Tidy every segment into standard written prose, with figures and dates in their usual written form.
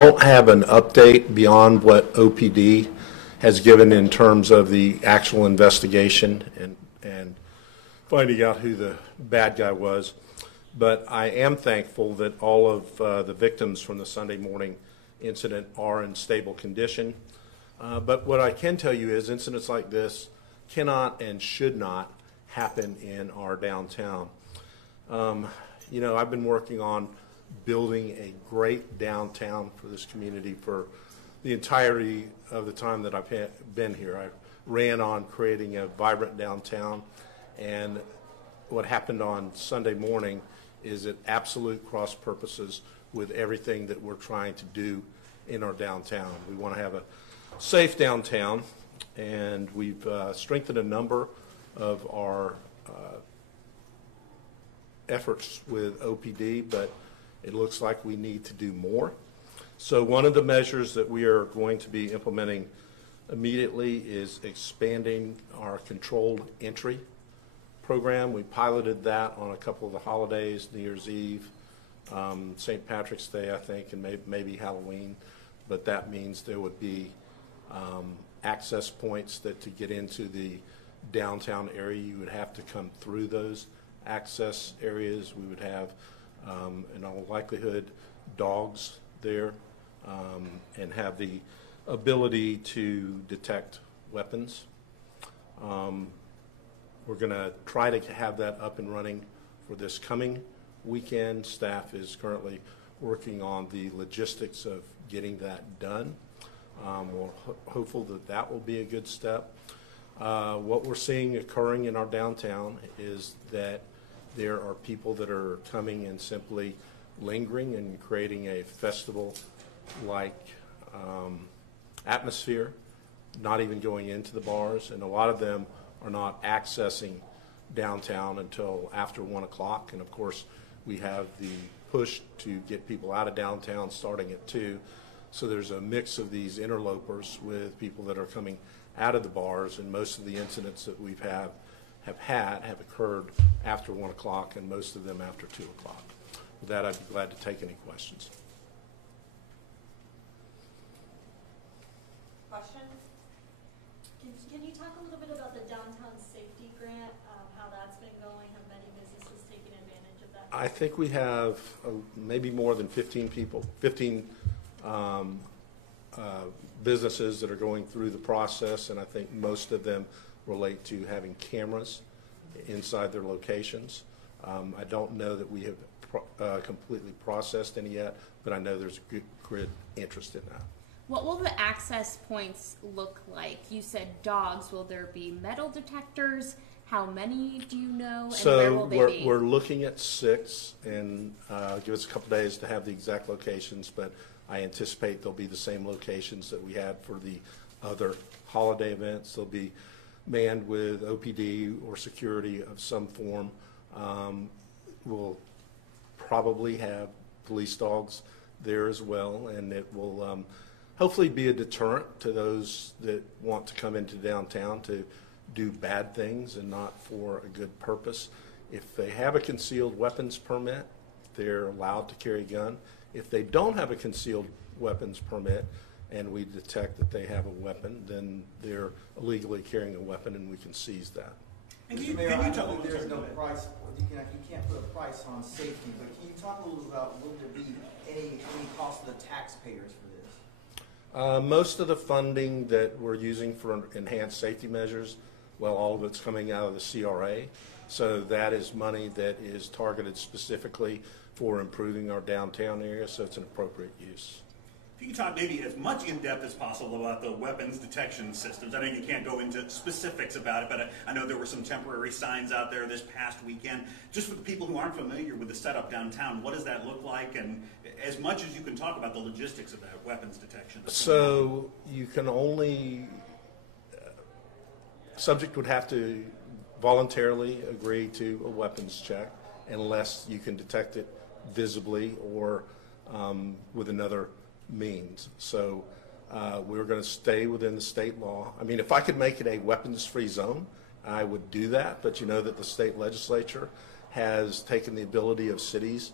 Don't have an update beyond what OPD has given in terms of the actual investigation and finding out who the bad guy was. But I am thankful that all of the victims from the Sunday morning incident are in stable condition. But what I can tell you is incidents like this cannot and should not happen in our downtown. I've been working on building a great downtown for this community for the entirety of the time that I've been here. I ran on creating a vibrant downtown, and what happened on Sunday morning is at absolute cross purposes with everything that we're trying to do in our downtown. We want to have a safe downtown, and we've strengthened a number of our efforts with OPD, but it looks like we need to do more. So one of the measures that we are going to be implementing immediately is expanding our controlled entry program. We piloted that on a couple of the holidays, New Year's Eve, St. Patrick's Day, I think, and maybe Halloween. But that means there would be access points that to get into the downtown area, you would have to come through those access areas. We would have, in all likelihood, dogs there and have the ability to detect weapons. We're going to try to have that up and running for this coming weekend. Staff is currently working on the logistics of getting that done. We're hopeful that that will be a good step. What we're seeing occurring in our downtown is that there are people that are coming and simply lingering and creating a festival-like atmosphere, not even going into the bars, and a lot of them are not accessing downtown until after 1 o'clock. And of course, we have the push to get people out of downtown starting at 2. So there's a mix of these interlopers with people that are coming out of the bars, and most of the incidents that we've have occurred after 1 o'clock, and most of them after 2 o'clock. With that, I'd be glad to take any questions. Questions? Can you talk a little bit about the downtown safety grant, how that's been going? Have many businesses taken advantage of that? I think we have maybe more than 15 businesses that are going through the process, and I think most of them relate to having cameras inside their locations. I don't know that we have completely processed any yet, but I know there's a good interest in that. What will the access points look like? You said dogs. Will there be metal detectors? How many do you know? And where will they be? We're looking at 6, and give us a couple days to have the exact locations, but I anticipate they'll be the same locations that we had for the other holiday events. They'll be manned with OPD or security of some form. We'll probably have police dogs there as well, and it will hopefully be a deterrent to those that want to come into downtown to do bad things and not for a good purpose. If they have a concealed weapons permit, they're allowed to carry a gun. If they don't have a concealed weapons permit and we detect that they have a weapon, then they're illegally carrying a weapon and we can seize that. And can you tell me there's no price, you can't put a price on safety, but can you talk a little about will there be any cost to the taxpayers for this? Most of the funding that we're using for enhanced safety measures, well, all of it's coming out of the CRA. So that is money that is targeted specifically for improving our downtown area, so it's an appropriate use. If you could talk maybe as much in depth as possible about the weapons detection systems. I know you can't go into specifics about it, but I know there were some temporary signs out there this past weekend. Just for the people who aren't familiar with the setup downtown, what does that look like? And as much as you can talk about the logistics of that weapons detection. So you can only, subject would have to voluntarily agree to a weapons check unless you can detect it visibly or with another means. So we're going to stay within the state law. I mean, if I could make it a weapons-free zone, I would do that, but you know that the state legislature has taken the ability of cities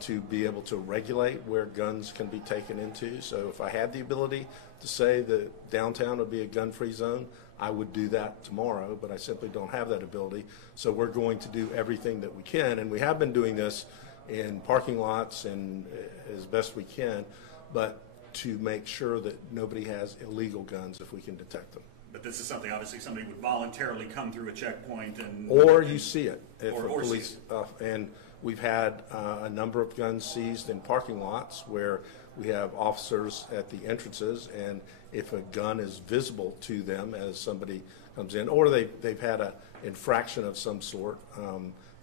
to be able to regulate where guns can be taken into. So if I had the ability to say that downtown would be a gun-free zone, I would do that tomorrow, but I simply don't have that ability. So we're going to do everything that we can, and we have been doing this in parking lots and as best we can, but to make sure that nobody has illegal guns if we can detect them. But this is something, obviously, somebody would voluntarily come through a checkpoint and... Or you see it. If Or a police, and we've had a number of guns seized in parking lots where we have officers at the entrances, and if a gun is visible to them as somebody comes in, or they've had an infraction of some sort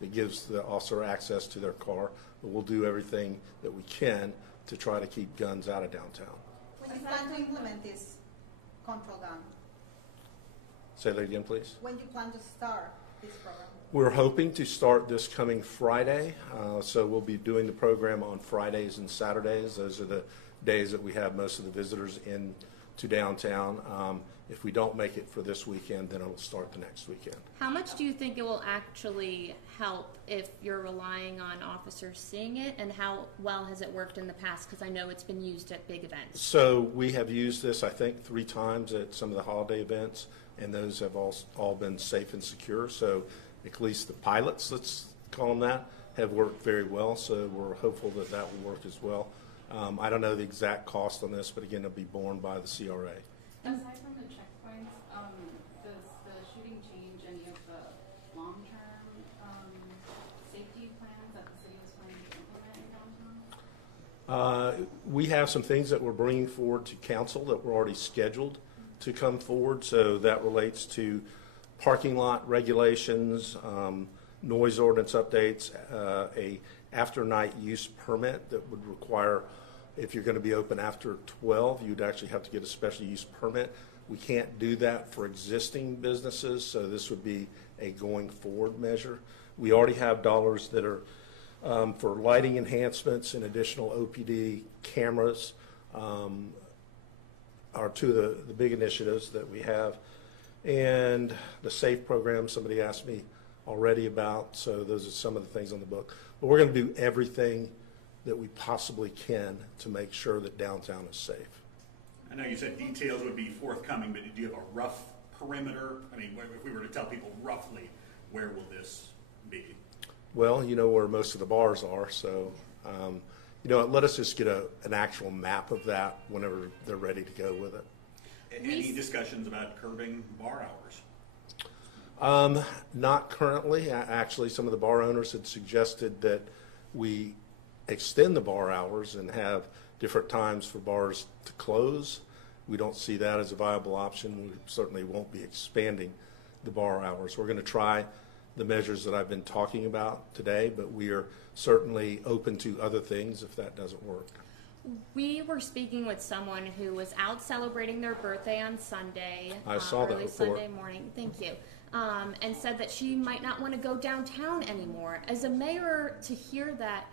that gives the officer access to their car, but we'll do everything that we can to try to keep guns out of downtown. When you plan to implement this control gun? Say that again, please. When you plan to start this program? We're hoping to start this coming Friday, so we'll be doing the program on Fridays and Saturdays. Those are the days that we have most of the visitors in to downtown. If we don't make it for this weekend, then it'll start the next weekend. How much do you think it will actually help if you're relying on officers seeing it, and how well has it worked in the past? Because I know it's been used at big events. So we have used this, I think, 3 times at some of the holiday events, and those have all been safe and secure. So at least the pilots, let's call them that, have worked very well. So we're hopeful that that will work as well. I don't know the exact cost on this, but again, it'll be borne by the CRA. Aside from the checkpoints, does the shooting change any of the long-term safety plans that the city was planning to implement in downtown? We have some things that we're bringing forward to council that were already scheduled to come forward. So that relates to parking lot regulations, noise ordinance updates, a after-night use permit that would require, if you're going to be open after 12, you'd actually have to get a special use permit. We can't do that for existing businesses, so this would be a going forward measure. We already have dollars that are for lighting enhancements and additional OPD cameras are two of the big initiatives that we have. And the SAFE program, somebody asked me already about, so those are some of the things on the book. But we're going to do everything that we possibly can to make sure that downtown is safe. I know you said details would be forthcoming, but do you have a rough perimeter? I mean, if we were to tell people roughly, where will this be? Well, you know where most of the bars are, so you know, let us just get an actual map of that whenever they're ready to go with it. Any discussions about curbing bar hours? Not currently. Actually, some of the bar owners had suggested that we extend the bar hours and have different times for bars to close. We don't see that as a viable option. We certainly won't be expanding the bar hours. We're going to try the measures that I've been talking about today, but we are certainly open to other things if that doesn't work. We were speaking with someone who was out celebrating their birthday on Sunday. I saw that early report. Sunday morning. Thank you. And said that she might not want to go downtown anymore. As a mayor, to hear that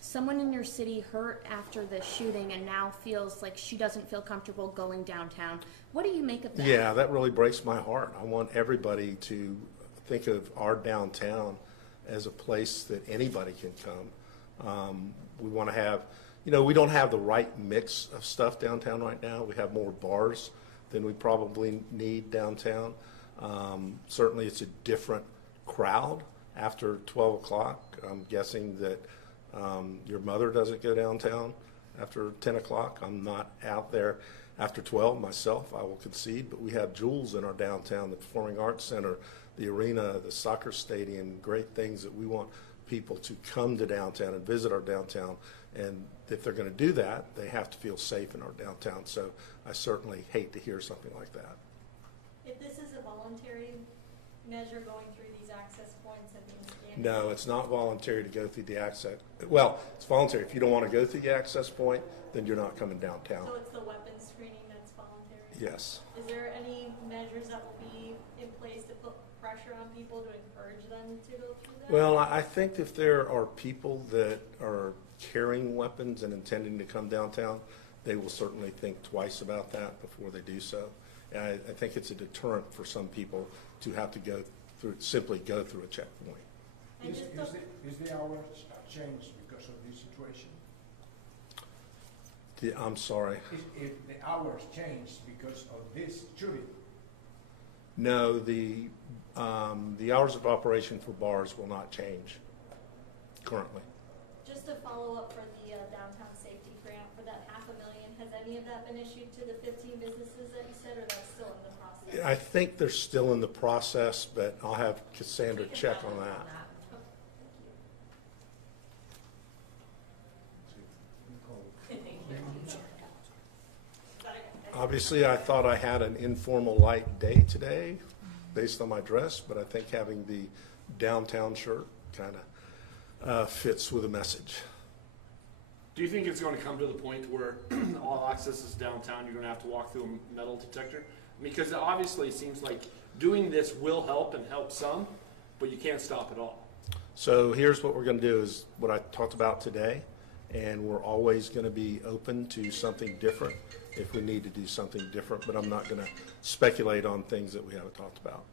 someone in your city hurt after the shooting and now feels like she doesn't feel comfortable going downtown, what do you make of that? Yeah, that really breaks my heart. I want everybody to think of our downtown as a place that anybody can come. We want to have, you know, we don't have the right mix of stuff downtown right now. We have more bars than we probably need downtown. Certainly it's a different crowd after 12 o'clock. I'm guessing that your mother doesn't go downtown after 10 o'clock. I'm not out there after 12 myself, I will concede, but we have jewels in our downtown, the Performing Arts Center, the arena, the soccer stadium, great things that we want people to come to downtown and visit our downtown. And if they're going to do that, they have to feel safe in our downtown. So I certainly hate to hear something like that. If this is a voluntary measure going through these access points and being scanned? No, it's not voluntary to go through the access. Well, it's voluntary. If you don't want to go through the access point, then you're not coming downtown. So it's the weapons screening that's voluntary? Yes. Is there any measures that will be in place to put pressure on people to encourage them to go through that? Well, I think if there are people that are carrying weapons and intending to come downtown, they will certainly think twice about that before they do so. And I think it's a deterrent for some people to have to simply go through a checkpoint. And just to- Is the hours changed because of this situation? I'm sorry. Is the hours changed because of this shooting? No, the hours of operation for bars will not change currently. Just to follow up for the downtown safety grant for that $500,000, has any of that been issued to the 15 businesses that you said, or that's still in the process? I think they're still in the process, but I'll have Cassandra check on that. Obviously, I thought I had an informal light day today based on my dress, but I think having the downtown shirt kind of fits with the message. Do you think it's going to come to the point where all access is downtown, you're going to have to walk through a metal detector? Because it obviously seems like doing this will help and help some, but you can't stop it all. So here's what we're going to do is what I talked about today, and we're always going to be open to something different if we need to do something different, but I'm not going to speculate on things that we haven't talked about.